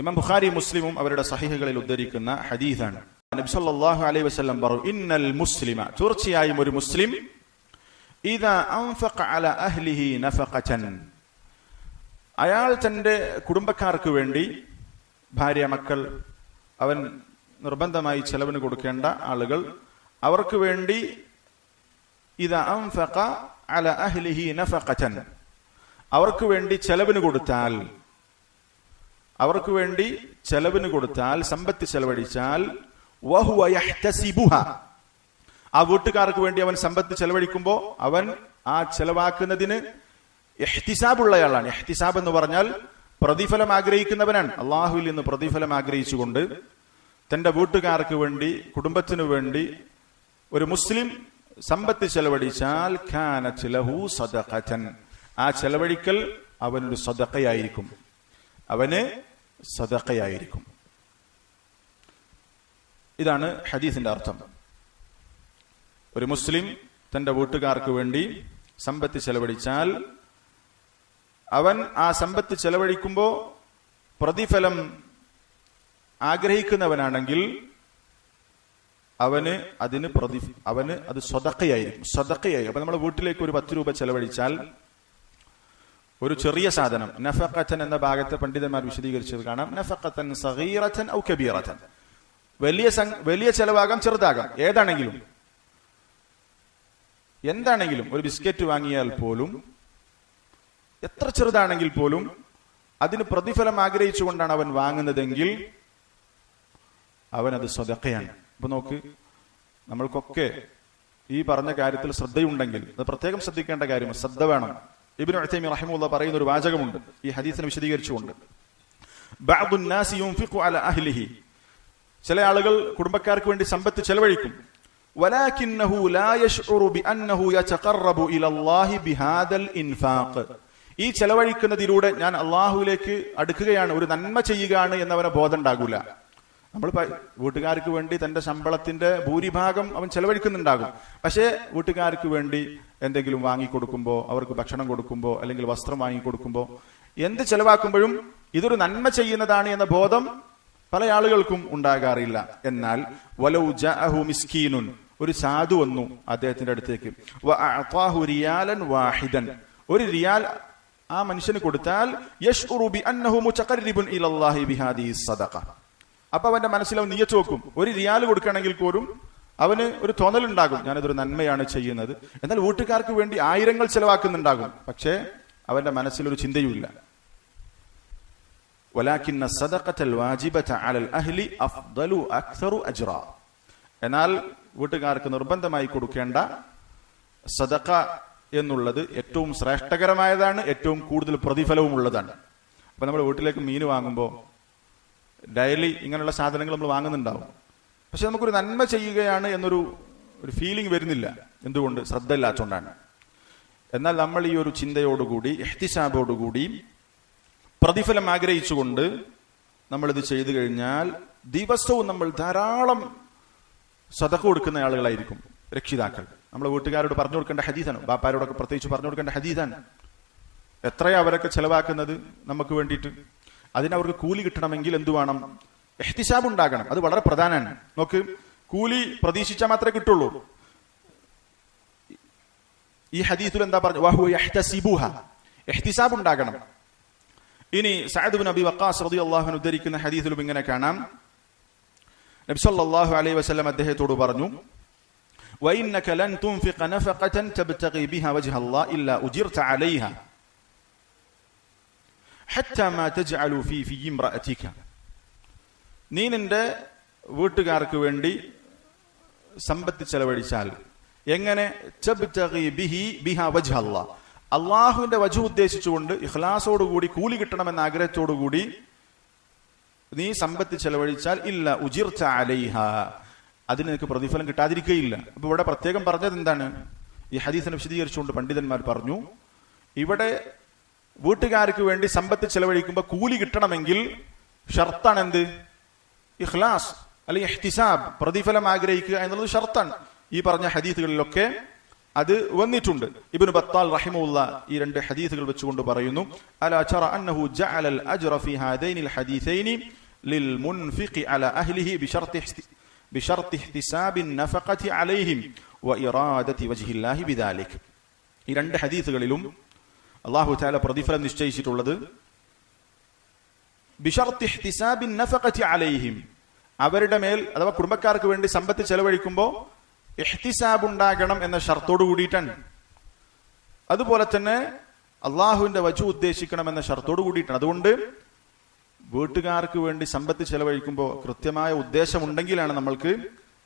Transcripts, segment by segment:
ഇമാം ബുഖാരി മുസ്ലിമും അവരുടെ സഹിഹകളിൽ ഉദ്ധരിക്കുന്ന ഹദീസാണ്. നബി സല്ലല്ലാഹു അലൈഹി വസല്ലം പറഞ്ഞു ഇന്നൽ മുസ്ലിമ. തീർച്ചയായും ഒരു മുസ്ലിം ഇദാ അൻഫഖ അല അഹ്ലിഹി നഫഖതൻ. അയാൾ തന്റെ കുടുംബക്കാർക്ക് വേണ്ടി ഭാര്യ മക്കൾ അവൻ നിർബന്ധമായി ചെലവിന് കൊടുക്കേണ്ട ആളുകൾ അവർക്ക് വേണ്ടി ഇദാ അൻഫഖ അല അഹ്ലിഹി നഫഖതൻ. അവർക്ക് വേണ്ടി ചെലവിന് കൊടുത്താൽ അവർക്ക് വേണ്ടി ചെലവിന് കൊടുത്താൽ സമ്പത്ത് ചെലവഴിച്ചാൽ ആ വീട്ടുകാർക്ക് വേണ്ടി അവൻ സമ്പത്ത് ചെലവഴിക്കുമ്പോൾ അവൻ ആ ചെലവാക്കുന്നതിന് എഹ്തിസാബുള്ളയാളാണ് എഹ്തിസാബ് എന്ന് പറഞ്ഞാൽ പ്രതിഫലം ആഗ്രഹിക്കുന്നവനാണ്. അള്ളാഹുവിൽ നിന്ന് പ്രതിഫലം ആഗ്രഹിച്ചുകൊണ്ട് തന്റെ വീട്ടുകാർക്ക് വേണ്ടി കുടുംബത്തിനു വേണ്ടി ഒരു മുസ്ലിം സമ്പത്ത് ചെലവഴിച്ചാൽ ആ ചെലവഴിക്കൽ അവനൊരു സദക്കയായിരിക്കും അവന് സദഖയായിരിക്കും. ഇതാണ് ഹദീസിന്റെ അർത്ഥം. ഒരു മുസ്ലിം തന്റെ വീട്ടുകാർക്ക് വേണ്ടി സമ്പത്ത് ചെലവഴിച്ചാൽ അവൻ ആ സമ്പത്ത് ചെലവഴിക്കുമ്പോൾ പ്രതിഫലം ആഗ്രഹിക്കുന്നവനാണെങ്കിൽ അവന് അതിന് പ്രതി അവന് അത് സ്വതക്കയായിരിക്കും സ്വതക്കയായിരിക്കും അപ്പൊ നമ്മുടെ വീട്ടിലേക്ക് ഒരു പത്ത് രൂപ ചെലവഴിച്ചാൽ ഒരു ചെറിയ സാധനം. നഫക്കത്തൻ എന്ന ഭാഗത്തെ പണ്ഡിതന്മാർ വിശദീകരിച്ചത് കാണാം. നഫക്കത്തൻ സഹീറത്തൻ ഔ കബീറത്തൻ. വലിയ വലിയ ചെലവാകാം ചെറുതാകാം. ഏതാണെങ്കിലും എന്താണെങ്കിലും ഒരു ബിസ്ക്കറ്റ് വാങ്ങിയാൽ പോലും എത്ര ചെറുതാണെങ്കിൽ പോലും അതിന് പ്രതിഫലം ആഗ്രഹിച്ചുകൊണ്ടാണ് അവൻ വാങ്ങുന്നതെങ്കിൽ അവൻ അത് സ്വതക്കയാണ്. അപ്പൊ നോക്ക് നമ്മൾക്കൊക്കെ ഈ പറഞ്ഞ കാര്യത്തിൽ ശ്രദ്ധയുണ്ടെങ്കിൽ അത് പ്രത്യേകം ശ്രദ്ധിക്കേണ്ട കാര്യം ശ്രദ്ധ വേണം. ഇബിൻ അഴത്തേമി റഹിമുള്ള പറയുന്ന ഒരു വാചകമുണ്ട്. ഈ ഹദീസിനെ വിശദീകരിച്ചുകൊണ്ട്. ചില ആളുകൾ കുടുംബക്കാർക്ക് വേണ്ടി സമ്പത്ത് ചെലവഴിക്കും. ഈ ചെലവഴിക്കുന്നതിലൂടെ ഞാൻ അള്ളാഹുലേക്ക് അടുക്കുകയാണ്. ഒരു നന്മ ചെയ്യുകയാണ് എന്നവനെ ബോധം ഉണ്ടാകൂല നമ്മൾ വീട്ടുകാർക്ക് വേണ്ടി തന്റെ ശമ്പളത്തിന്റെ ഭൂരിഭാഗം അവൻ ചെലവഴിക്കുന്നുണ്ടാകും. പക്ഷേ വീട്ടുകാർക്ക് വേണ്ടി എന്തെങ്കിലും വാങ്ങിക്കൊടുക്കുമ്പോൾ അവർക്ക് ഭക്ഷണം കൊടുക്കുമ്പോൾ അല്ലെങ്കിൽ വസ്ത്രം വാങ്ങിക്കൊടുക്കുമ്പോൾ എന്ത് ചെലവാക്കുമ്പോഴും ഇതൊരു നന്മ ചെയ്യുന്നതാണ് എന്ന ബോധം പല ആളുകൾക്കും ഉണ്ടാകാറില്ല. എന്നാൽ മിസ്കീനുൻ ഒരു സാധു വന്നു അദ്ദേഹത്തിന്റെ അടുത്തേക്ക്. റിയാലൻ വാഹിദൻ ഒരു റിയാൽ ആ മനുഷ്യന് കൊടുത്താൽ സദഖ അപ്പൊ അവന്റെ മനസ്സിലാവും നീയച്ചു നോക്കും ഒരു റിയാൽ കൊടുക്കണമെങ്കിൽ പോലും അവന് ഒരു തോന്നലുണ്ടാകും. ഞാനിതൊരു നന്മയാണ് ചെയ്യുന്നത്. എന്നാൽ വീട്ടുകാർക്ക് വേണ്ടി ആയിരങ്ങൾ ചെലവാക്കുന്നുണ്ടാകും. പക്ഷേ അവന്റെ മനസ്സിലൊരു ചിന്തയുമില്ല. വാജിബത അലൽ അഹ്ലി അഫ്ദലു അക്സറു അജ്റ. എന്നാൽ വീട്ടുകാർക്ക് നിർബന്ധമായി കൊടുക്കേണ്ട സദഖ എന്നുള്ളത് ഏറ്റവും ശ്രേഷ്ഠകരമായതാണ് ഏറ്റവും കൂടുതൽ പ്രതിഫലവും ഉള്ളതാണ് അപ്പൊ നമ്മൾ വീട്ടിലേക്ക് മീൻ വാങ്ങുമ്പോൾ ഡെയിലി ഇങ്ങനെയുള്ള സാധനങ്ങൾ നമ്മൾ വാങ്ങുന്നുണ്ടാവും. പക്ഷെ നമുക്കൊരു നന്മ ചെയ്യുകയാണ് എന്നൊരു ഒരു ഫീലിംഗ് വരുന്നില്ല. എന്തുകൊണ്ട്? ശ്രദ്ധ ഇല്ലാത്തതുകൊണ്ടാണ് എന്നാൽ നമ്മൾ ഈ ഒരു ചിന്തയോടുകൂടി എഹ്തിസാബോടുകൂടി പ്രതിഫലം ആഗ്രഹിച്ചുകൊണ്ട് നമ്മളിത് ചെയ്തു കഴിഞ്ഞാൽ ദിവസവും നമ്മൾ ധാരാളം സതക്ക് കൊടുക്കുന്ന ആളുകളായിരിക്കും രക്ഷിതാക്കൾ. നമ്മൾ വീട്ടുകാരോട് പറഞ്ഞു കൊടുക്കേണ്ട ഹദീസാണ്. ബാപ്പാരോടൊക്കെ പ്രത്യേകിച്ച് പറഞ്ഞു കൊടുക്കേണ്ട ഹദീസാണ്. എത്രയാ അവരൊക്കെ ചെലവാക്കുന്നത് നമുക്ക് വേണ്ടിയിട്ട്? അതിനവർക്ക് കൂലി കിട്ടണമെങ്കിൽ എന്തു വേണം എഹ്തിസാബ് ഉണ്ടാകണം അത് വളരെ പ്രധാനമാണ് നോക്ക് കൂലി പ്രതീക്ഷിച്ചാൽ മാത്രമേ കിട്ടുള്ളൂ ഈ ഹദീസിൽ എന്താ പറഞ്ഞു വഹു യഹ്തസിബുഹ എഹ്തിസാബ് ഉണ്ടാകണം ഇനി സഅദ് ബിൻ അബി വഖാസ് റളിയല്ലാഹു അൻഹു ഉദ്ധരിക്കുന്ന ഹദീസിലും ഇങ്ങനെ കാണാം നബി സല്ലല്ലാഹു അലൈഹി വസല്ലം അദ്ദേഹത്തോട് പറഞ്ഞു وإنك لن تنفق نفقة تبتغي بها وجه الله إلا أجرت عليها ഹറ്റാമാജാലു ഫി ഫി ഇമ്രഅത്തിക്ക നീ നിന്റെ വീട്ടുകാർക്ക് വേണ്ടി സമ്പത്ത് ചെലവഴിച്ചാൽ. എങ്ങനെ? അള്ളാഹുവിന്റെ വജു ഉദ്ദേശിച്ചുകൊണ്ട് ഇഖ്ലാസോടുകൂടി കൂലി കിട്ടണമെന്ന ആഗ്രഹത്തോടുകൂടി നീ സമ്പത്ത് ചെലവഴിച്ചാൽ ഇല്ല ഉജിർച്ച അലൈഹ. അതിന് നിനക്ക് പ്രതിഫലം കിട്ടാതിരിക്കുകയില്ല അപ്പൊ ഇവിടെ പ്രത്യേകം പറഞ്ഞത് എന്താണ്? ഈ ഹദീസിനെ വിശദീകരിച്ചുകൊണ്ട് പണ്ഡിതന്മാർ പറഞ്ഞു ഇവിടെ വീട്ടുകാർക്ക് വേണ്ടി സമ്പത്ത് ചെലവഴിക്കുമ്പോൾ കൂലി കിട്ടണമെങ്കിൽ ഷർത്താണ് എന്ത് ഇഖ്ലാസ് അല്ലെങ്കിൽ എഹ്തിസാബ് പ്രതിഫലം ആഗ്രഹിക്കുക എന്നുള്ളത് ഷർത്താണ്. ഈ പറഞ്ഞ ഹദീസുകളിലൊക്കെ അത് വന്നിട്ടുണ്ട്. ഇബ്നു ബത്താൽ റഹിമുള്ള ഈ രണ്ട് ഹദീസുകൾ വെച്ചുകൊണ്ട് പറയുന്നു ഈ രണ്ട് ഹദീസുകളിലും അല്ലാഹു തആല പ്രതിഫലം നിശ്ചയിച്ചിട്ടുള്ളത്. അലൈഹിം. അവരുടെ മേൽ അഥവാ കുടുംബക്കാർക്ക് വേണ്ടി സമ്പത്ത് ചെലവഴിക്കുമ്പോൾ എഹ്തിസാബ് ഉണ്ടാകണം എന്ന ഷർത്തോട് കൂടിയിട്ടാണ്. അതുപോലെ തന്നെ അള്ളാഹുവിന്റെ വജു ഉദ്ദേശിക്കണം എന്ന ഷർത്തോട് കൂടിയിട്ടാണ്. അതുകൊണ്ട് വീട്ടുകാർക്ക് വേണ്ടി സമ്പത്ത് ചെലവഴിക്കുമ്പോൾ കൃത്യമായ ഉദ്ദേശമുണ്ടെങ്കിലാണ് നമ്മൾക്ക്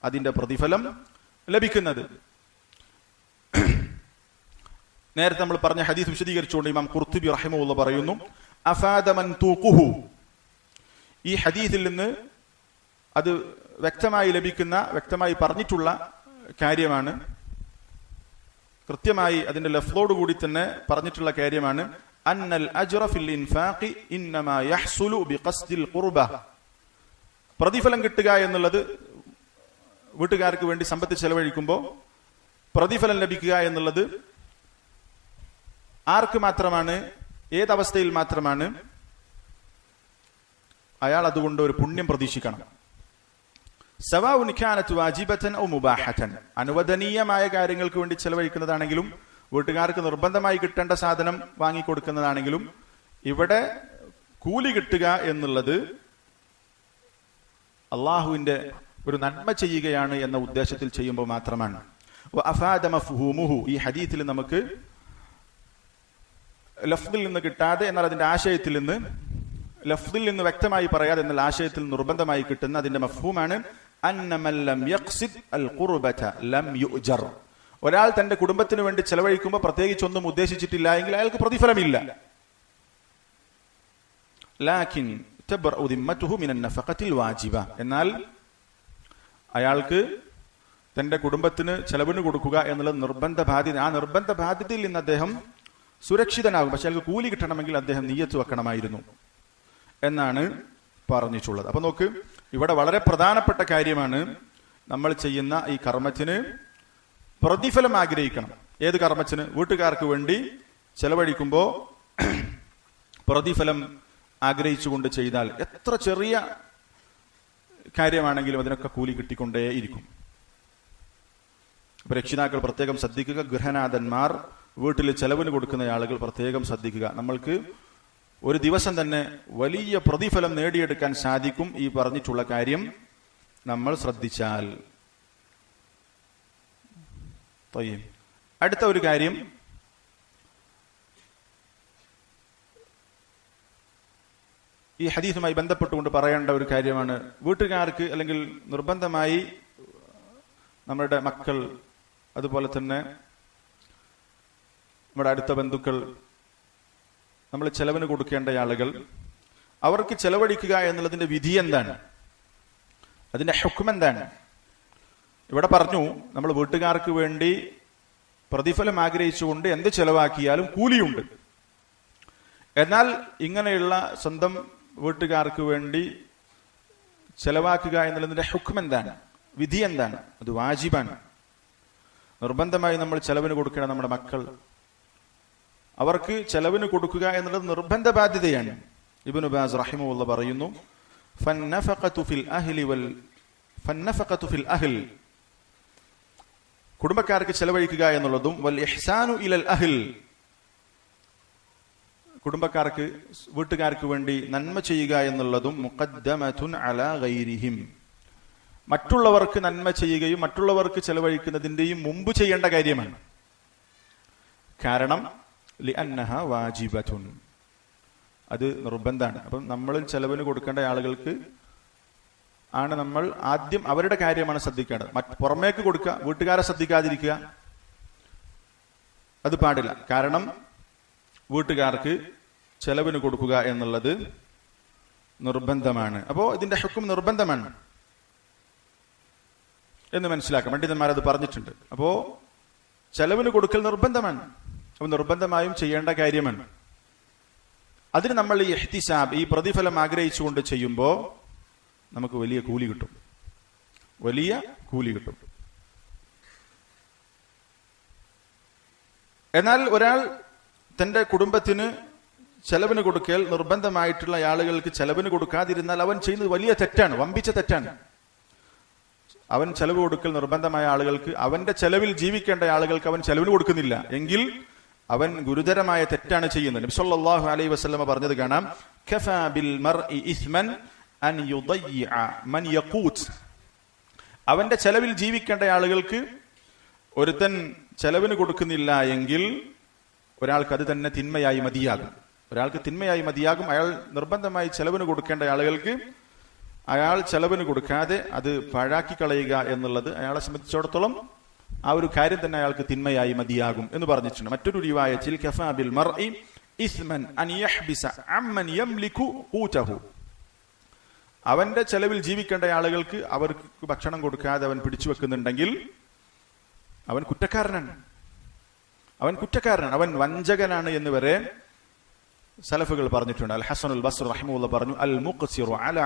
അതിന്റെ പ്രതിഫലം ലഭിക്കുന്നത്. നേരത്തെ നമ്മൾ പറഞ്ഞ ഹദീസ് വിശദീകരിച്ചുകൊണ്ട് ഇമാം കുർത്തുബി റഹിമുള്ള പറയുന്നു അഫാദമൻ തൂക്കുഹു ഈ ഹദീസിൽ നിന്ന് അത് വ്യക്തമായി ലഭിക്കുന്ന വ്യക്തമായി പറഞ്ഞിട്ടുള്ള കാര്യമാണ് കൃത്യമായി അതിന്റെ ലഫ്ലോട് കൂടി തന്നെ പറഞ്ഞിട്ടുള്ള കാര്യമാണ് അന്നൽ അജ്റ ഫിൽ ഇൻഫാഖി ഇന്നമാ ഖുർബ. പ്രതിഫലം കിട്ടുക എന്നുള്ളത് വീട്ടുകാർക്ക് വേണ്ടി സമ്പത്ത് ചെലവഴിക്കുമ്പോൾ പ്രതിഫലം ലഭിക്കുക എന്നുള്ളത് ആർക്ക് മാത്രമാണ് ഏതവസ്ഥയിൽ മാത്രമാണ്? അയാൾ അതുകൊണ്ട് ഒരു പുണ്യം പ്രതീക്ഷിക്കണം. സവാഉൻ ഉൻഖാനത്ത് വാജിബത്തൻ ഓ മുബാഹത്തൻ. അനുവദനീയമായ കാര്യങ്ങൾക്ക് വേണ്ടി ചെലവഴിക്കുന്നതാണെങ്കിലും വീട്ടുകാർക്ക് നിർബന്ധമായി കിട്ടേണ്ട സാധനം വാങ്ങിക്കൊടുക്കുന്നതാണെങ്കിലും ഇവിടെ കൂലി കിട്ടുക എന്നുള്ളത് അള്ളാഹുവിന്റെ ഒരു നന്മ ചെയ്യുകയാണ് എന്ന ഉദ്ദേശത്തിൽ ചെയ്യുമ്പോൾ മാത്രമാണ്. ഈ ഹദീത്തിൽ നമുക്ക് ലഫ്ദിൽ നിന്ന് കിട്ടാതെ എന്നാൽ അതിന്റെ ആശയത്തിൽ നിന്ന് ലഫ്ദിൽ നിന്ന് വ്യക്തമായി പറയാതെ എന്നാൽ ആശയത്തിൽ നിർബന്ധമായി കിട്ടുന്ന അതിന്റെ മഫ്ഹൂമാണ് ഒരാൾ തന്റെ കുടുംബത്തിന് വേണ്ടി ചെലവഴിക്കുമ്പോൾ പ്രത്യേകിച്ച് ഒന്നും ഉദ്ദേശിച്ചിട്ടില്ല എങ്കിൽ അയാൾക്ക് പ്രതിഫലമില്ല. വാജിബ. എന്നാൽ അയാൾക്ക് തന്റെ കുടുംബത്തിന് ചെലവിന് കൊടുക്കുക എന്നുള്ള നിർബന്ധ ബാധ്യത. ആ നിർബന്ധ ബാധ്യതയിൽ നിന്ന് അദ്ദേഹം സുരക്ഷിതനാകും. പക്ഷെ അയാൾക്ക് കൂലി കിട്ടണമെങ്കിൽ അദ്ദേഹം നീയത്ത് വെക്കണമായിരുന്നു എന്നാണ് പറഞ്ഞിട്ടുള്ളത്. അപ്പൊ നോക്ക് ഇവിടെ വളരെ പ്രധാനപ്പെട്ട കാര്യമാണ് നമ്മൾ ചെയ്യുന്ന ഈ കർമ്മത്തിന് പ്രതിഫലം ആഗ്രഹിക്കണം. ഏത് കർമ്മത്തിന്? വീട്ടുകാർക്ക് വേണ്ടി ചെലവഴിക്കുമ്പോൾ പ്രതിഫലം ആഗ്രഹിച്ചുകൊണ്ട് ചെയ്താൽ എത്ര ചെറിയ കാര്യമാണെങ്കിലും അതിനൊക്കെ കൂലി കിട്ടിക്കൊണ്ടേയിരിക്കും. രക്ഷിതാക്കൾ പ്രത്യേകം ശ്രദ്ധിക്കുക ഗൃഹനാഥന്മാർ വീട്ടിൽ ചെലവിന് കൊടുക്കുന്ന ആളുകൾ പ്രത്യേകം ശ്രദ്ധിക്കുക. നമ്മൾക്ക് ഒരു ദിവസം തന്നെ വലിയ പ്രതിഫലം നേടിയെടുക്കാൻ സാധിക്കും ഈ പറഞ്ഞിട്ടുള്ള കാര്യം നമ്മൾ ശ്രദ്ധിച്ചാൽ. അടുത്ത ഒരു കാര്യം. ഈ ഹദീസുമായി ബന്ധപ്പെട്ടുകൊണ്ട് പറയേണ്ട ഒരു കാര്യമാണ്. വീട്ടുകാർക്ക് അല്ലെങ്കിൽ നിർബന്ധമായി നമ്മുടെ മക്കൾ അതുപോലെ തന്നെ നമ്മുടെ അടുത്ത ബന്ധുക്കൾ നമ്മൾ ചെലവിന് കൊടുക്കേണ്ട ആളുകൾ അവർക്ക് ചെലവഴിക്കുക എന്നുള്ളതിന്റെ വിധി എന്താണ്? അതിന്റെ ഹുക്കം എന്താണ്? ഇവിടെ പറഞ്ഞു നമ്മൾ വീട്ടുകാർക്ക് വേണ്ടി പ്രതിഫലം ആഗ്രഹിച്ചുകൊണ്ട് എന്ത് ചെലവാക്കിയാലും കൂലിയുണ്ട്. എന്നാൽ ഇങ്ങനെയുള്ള സ്വന്തം വീട്ടുകാർക്ക് വേണ്ടി ചെലവാക്കുക എന്നുള്ളതിന്റെ ഹുക്കം എന്താണ്? വിധി എന്താണ്? അത് വാജിബാണ്. നിർബന്ധമായി നമ്മൾ ചെലവിന് കൊടുക്കണം നമ്മുടെ മക്കൾ. അവർക്ക് ചെലവിന് കൊടുക്കുക എന്നുള്ളത് നിർബന്ധ ബാധ്യതയാണ്. ഇബ്നു ബാസ് റഹിമുള്ള പറയുന്നു കുടുംബക്കാർക്ക് ചെലവഴിക്കുക എന്നുള്ളതും വൽ ഇഹ്സാനു ഇലൽ അഹിൽ. കുടുംബക്കാർക്ക് വീട്ടുകാർക്ക് വേണ്ടി നന്മ ചെയ്യുക എന്നുള്ളതും മുഖദ്ദമതുൻ അലാ ഗൈരിഹിം. മറ്റുള്ളവർക്ക് നന്മ ചെയ്യുകയും മറ്റുള്ളവർക്ക് ചെലവഴിക്കുന്നതിന്റെയും മുമ്പ് ചെയ്യേണ്ട കാര്യമാണ്. കാരണം ലിഅന്നഹ വാജിബത്തുൻ. അത് നിർബന്ധമാണ് അപ്പം നമ്മൾ ചെലവിന് കൊടുക്കേണ്ട ആളുകൾക്ക് ആണ് നമ്മൾ ആദ്യം അവരുടെ കാര്യമാണ് ശ്രദ്ധിക്കേണ്ടത്. മറ്റ് പുറമേക്ക് കൊടുക്കുക വീട്ടുകാരെ ശ്രദ്ധിക്കാതിരിക്കുക. അത് പാടില്ല. കാരണം വീട്ടുകാർക്ക് ചെലവിന് കൊടുക്കുക എന്നുള്ളത് നിർബന്ധമാണ്. അപ്പോൾ ഇതിന്റെ ഹക്കും നിർബന്ധമാണ് എന്ന് മനസ്സിലാക്കാം. പണ്ഡിതന്മാരത് പറഞ്ഞിട്ടുണ്ട്. അപ്പോൾ ചെലവിന് കൊടുക്കൽ നിർബന്ധമാണ്. അപ്പൊ നിർബന്ധമായും ചെയ്യേണ്ട കാര്യമാണ്. അതിന് നമ്മൾ ഈ എഹ്തിസാബ് ഈ പ്രതിഫലം ആഗ്രഹിച്ചുകൊണ്ട് ചെയ്യുമ്പോൾ നമുക്ക് വലിയ കൂലി കിട്ടും. വലിയ കൂലി കിട്ടും. എന്നാൽ ഒരാൾ തന്റെ കുടുംബത്തിന് ചെലവിന് കൊടുക്കൽ നിർബന്ധമായിട്ടുള്ള ആളുകൾക്ക് ചെലവിന് കൊടുക്കാതിരുന്നാൽ അവൻ ചെയ്യുന്നത് വലിയ തെറ്റാണ് വമ്പിച്ച തെറ്റാണ്. അവൻ ചെലവ് കൊടുക്കൽ നിർബന്ധമായ ആളുകൾക്ക് അവന്റെ ചെലവിൽ ജീവിക്കേണ്ട ആളുകൾക്ക് അവൻ ചെലവിന് കൊടുക്കുന്നില്ല. എങ്കിൽ അവൻ ഗുരുതരമായ തെറ്റാണ് ചെയ്യുന്നത്. നബിസല്ലാഹു അലൈഹി വസല്ലമ പറഞ്ഞത് കാണാം "കഫാ ബിൽ മർഇ ഇസ്മൻ അൻ യുദയ്യിഅ മൻ യഖൂത്. അവന്റെ ചെലവിൽ ജീവിക്കേണ്ട ആളുകൾക്ക് ഒരുത്തൻ ചെലവിന് കൊടുക്കുന്നില്ല എങ്കിൽ ഒരാൾക്ക് അത് തന്നെ തിന്മയായി മതിയാകും. ഒരാൾക്ക് തിന്മയായി മതിയാകും. അയാൾ നിർബന്ധമായി ചെലവിന് കൊടുക്കേണ്ട ആളുകൾക്ക് അയാൾ ചെലവിന് കൊടുക്കാതെ അത് പാഴാക്കി കളയുക എന്നുള്ളത് അയാളെ സംബന്ധിച്ചിടത്തോളം ആ ഒരു കാര്യം തന്നെ അയാൾക്ക് തിന്മയായി മതിയാകും എന്ന് പറഞ്ഞിട്ടുണ്ട്. മറ്റൊരു റിവായത്തിൽ കഫാ ബിൽ മർഇ ഇസ്മൻ അൻ യഹ്ബിസ അമ്മൻ യംലികു ഖൂതഹു അവന്റെ ചെലവിൽ ജീവിക്കേണ്ട ആളുകൾക്ക് അവർക്ക് ഭക്ഷണം കൊടുക്കാതെ അവൻ പിടിച്ചു വെക്കുന്നുണ്ടെങ്കിൽ അവൻ കുറ്റക്കാരനാണ്. അവൻ കുറ്റക്കാരനാണ്. അവൻ വഞ്ചകനാണ് എന്ന് വരെ സലഫുകൾ പറഞ്ഞിട്ടുണ്ട്. അൽ ഹസൻ റഹിമുള്ള പറഞ്ഞു അൽ മുഖ്സിറു അല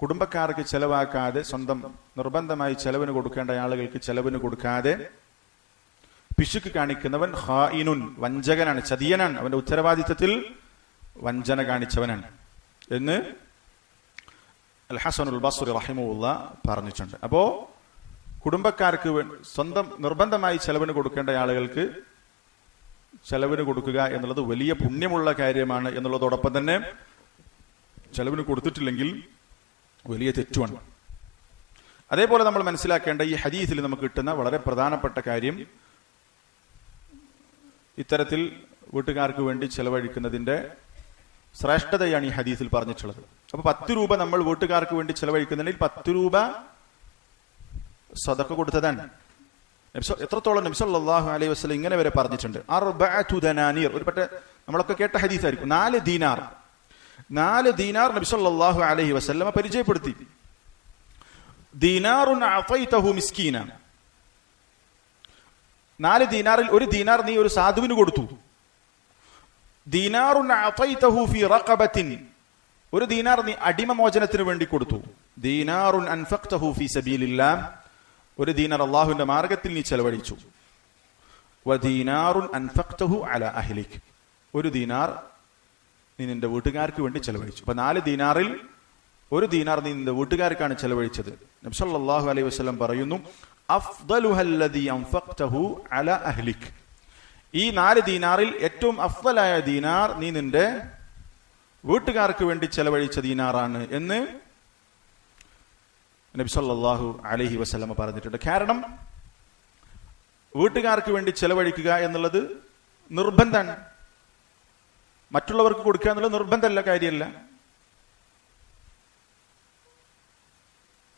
കുടുംബക്കാർക്ക് ചെലവാക്കാതെ സ്വന്തം നിർബന്ധമായി ചെലവിന് കൊടുക്കേണ്ട ആളുകൾക്ക് ചെലവിന് കൊടുക്കാതെ പിശുക്ക് കാണിക്കുന്നവൻ ഖായിനുൻ വഞ്ചകനാണ് ചതിയനാണ്. അവന്റെ ഉത്തരവാദിത്തത്തിൽ വഞ്ചന കാണിച്ചവനാണ് എന്ന് അൽ ഹസനുൽ ബസ്ർ റഹിമുള്ള പറഞ്ഞിട്ടുണ്ട്. അപ്പോ കുടുംബക്കാർക്ക് സ്വന്തം നിർബന്ധമായി ചെലവിന് കൊടുക്കേണ്ട ആളുകൾക്ക് ചെലവിന് കൊടുക്കുക എന്നുള്ളത് വലിയ പുണ്യമുള്ള കാര്യമാണ് എന്നുള്ളതോടൊപ്പം തന്നെ ചെലവിന് കൊടുത്തിട്ടില്ലെങ്കിൽ വലിയ തെറ്റുമാണ് അതേപോലെ നമ്മൾ മനസ്സിലാക്കേണ്ട ഈ ഹദീസിൽ നമുക്ക് കിട്ടുന്ന വളരെ പ്രധാനപ്പെട്ട കാര്യം ഇത്തരത്തിൽ വീട്ടുകാർക്ക് വേണ്ടി ചെലവഴിക്കുന്നതിന്റെ ശ്രേഷ്ഠതയാണ് ഈ ഹദീസിൽ പറഞ്ഞിട്ടുള്ളത്. അപ്പൊ പത്ത് രൂപ നമ്മൾ വീട്ടുകാർക്ക് വേണ്ടി ചെലവഴിക്കുന്നുണ്ടെങ്കിൽ പത്ത് രൂപ സ്വതക്ക കൊടുത്തതാണ്. എത്രത്തോളം നബ്സല്ലാഹു അലൈഹി വസ്ലം ഇങ്ങനെ വരെ പറഞ്ഞിട്ടുണ്ട്. ഒരു പറ്റേ നമ്മളൊക്കെ കേട്ട ഹദീസായിരിക്കും. നാല് ദീനാർ. നാല് ദീനാർ നബി സല്ലല്ലാഹു അലൈഹി വസല്ലമ പരിചയപ്പെടുത്തി. ദീനാറുൻ അഫൈതഹു മിസ്കീന. നാല് ദീനാറിൽ ഒരു ദീനാർ നീ ഒരു സാധുവിന് കൊടുത്തു. ദീനാറുൻ അഫൈതഹു ഫി റഖബത്തിൻ. ഒരു ദീനാർ നീ അടിമ മോചനത്തിന് വേണ്ടി കൊടുത്തു. ദീനാറുൻ അൻഫഖ്തഹു ഫി സബീലില്ലാഹ്. ഒരു ദീനാർ അള്ളാഹുവിന്റെ മാർഗത്തിൽ നീ ചെലവഴിച്ചു. വദീനാറുൻ അൻഫഖ്തഹു അല അഹ്ലിക്. ഒരു ദീനാർ നീ നിന്റെ വീട്ടുകാർക്ക് വേണ്ടി ചെലവഴിച്ചു. അപ്പൊ നാല് ദീനാറിൽ ഒരു ദീനാർ നീ നിന്റെ വീട്ടുകാർക്കാണ് ചെലവഴിച്ചത്. നബ്സല്ലാഹു അലൈഹി വസ്ലം പറയുന്നു ഈ നാല് ദീനാറിൽ ഏറ്റവും അഫ്ദലായ ദീനാർ നീ നിന്റെ വീട്ടുകാർക്ക് വേണ്ടി ചെലവഴിച്ച ദീനാറാണ് എന്ന് നബി അലഹി വസല്ലമ പറഞ്ഞിട്ടുണ്ട്. കാരണം വീട്ടുകാർക്ക് വേണ്ടി ചെലവഴിക്കുക എന്നുള്ളത് നിർബന്ധമാണ്. മറ്റുള്ളവർക്ക് കൊടുക്കുക എന്നുള്ളത് നിർബന്ധമല്ല കാര്യമല്ല.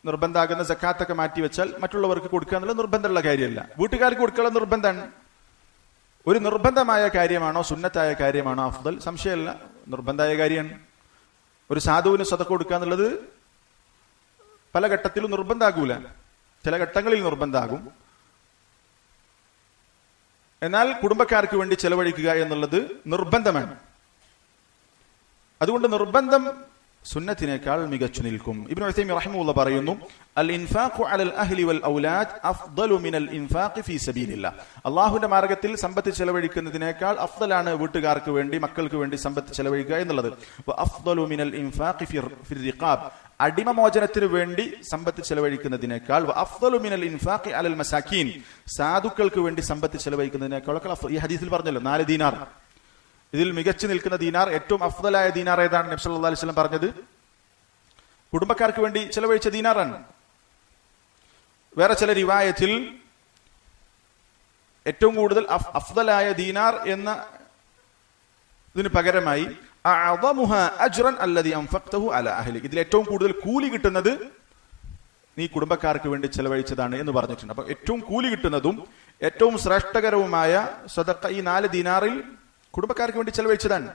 നിർബന്ധാകുന്ന സക്കാത്തൊക്കെ മാറ്റി വെച്ചാൽ മറ്റുള്ളവർക്ക് കൊടുക്കുക എന്നുള്ളത് നിർബന്ധമുള്ള കാര്യമല്ല. വീട്ടുകാർക്ക് കൊടുക്കാനുള്ള നിർബന്ധമാണ്. ഒരു നിർബന്ധമായ കാര്യമാണോ സുന്നത്തായ കാര്യമാണോ അഫ്ദൽ? സംശയമല്ല. നിർബന്ധമായ കാര്യമാണ്. ഒരു സാധുവിന് സ്വതക്ക കൊടുക്കുക എന്നുള്ളത് പല ഘട്ടത്തിലും നിർബന്ധാകൂല ചില ഘട്ടങ്ങളിൽ നിർബന്ധാകും എന്നാൽ കുടുംബക്കാർക്ക് വേണ്ടി ചെലവഴിക്കുക എന്നുള്ളത് നിർബന്ധമാണ്. അതുകൊണ്ട് നിർബന്ധം സുന്നത്തിനേക്കാൾ മികച്ചു നിൽക്കും. ഇബ്നു ഉസൈമി റഹിമുള്ള പറയുന്നു അൽ ഇൻഫാഖു അലൽ അഹ്ലി വൽ ഔലാദ് അഫ്ദലു മിനൽ ഇൻഫാഖി ഫീ സബീലില്ലാഹ് അല്ലാഹുവിന്റെ മാർഗത്തിൽ സമ്പത്ത് ചെലവഴിക്കുന്നതിനേക്കാൾ അഫ്ദലാണ് വീട്ടുകാർക്ക് വേണ്ടി മക്കൾക്ക് വേണ്ടി സമ്പത്ത് ചെലവഴിക്കുക എന്നുള്ളത്. അഫ്ദലു മിനൽ ഇൻഫാഖി ഫി ഫി റിഖാബ് അടിമമോചനത്തിന് വേണ്ടി സമ്പത്ത് ചെലവഴിക്കുന്നതിനേക്കാൾ അഫ്ദലു മിനൽ ഇൻഫാഖി അലൽ മസാക്കീൻ സാധുക്കൾക്ക് വേണ്ടി സമ്പത്ത് ചെലവഴിക്കുന്നതിനേക്കാളൊക്കെ ഈ ഹദീസിൽ പറഞ്ഞല്ലോ നാല് ദീനാർ. ഇതിൽ മികച്ചു നിൽക്കുന്ന ദീനാർ ഏറ്റവും അഫ്ദലായ ദീനാർ ഏതാണ്? നബ്സ് സല്ലല്ലാഹു അലൈഹി സ്വലം പറഞ്ഞത്. കുടുംബക്കാർക്ക് വേണ്ടി ചെലവഴിച്ച ദീനാറാണ്. വേറെ ചില റിവായത്തിൽ ഏറ്റവും കൂടുതൽ അഫ്ദലായ ദീനാർ എന്ന ഇതിന് പകരമായി ഇതിൽ ഏറ്റവും കൂടുതൽ കൂലി കിട്ടുന്നത് നീ കുടുംബക്കാർക്ക് വേണ്ടി ചെലവഴിച്ചതാണ് എന്ന് പറഞ്ഞിട്ടുണ്ട്. അപ്പൊ ഏറ്റവും കൂലി കിട്ടുന്നതും ഏറ്റവും ശ്രേഷ്ഠകരവുമായ സദക്ക ഈ നാല് ദീനാറിൽ കുടുംബക്കാർക്ക് വേണ്ടി ചെലവഴിച്ചതാണ്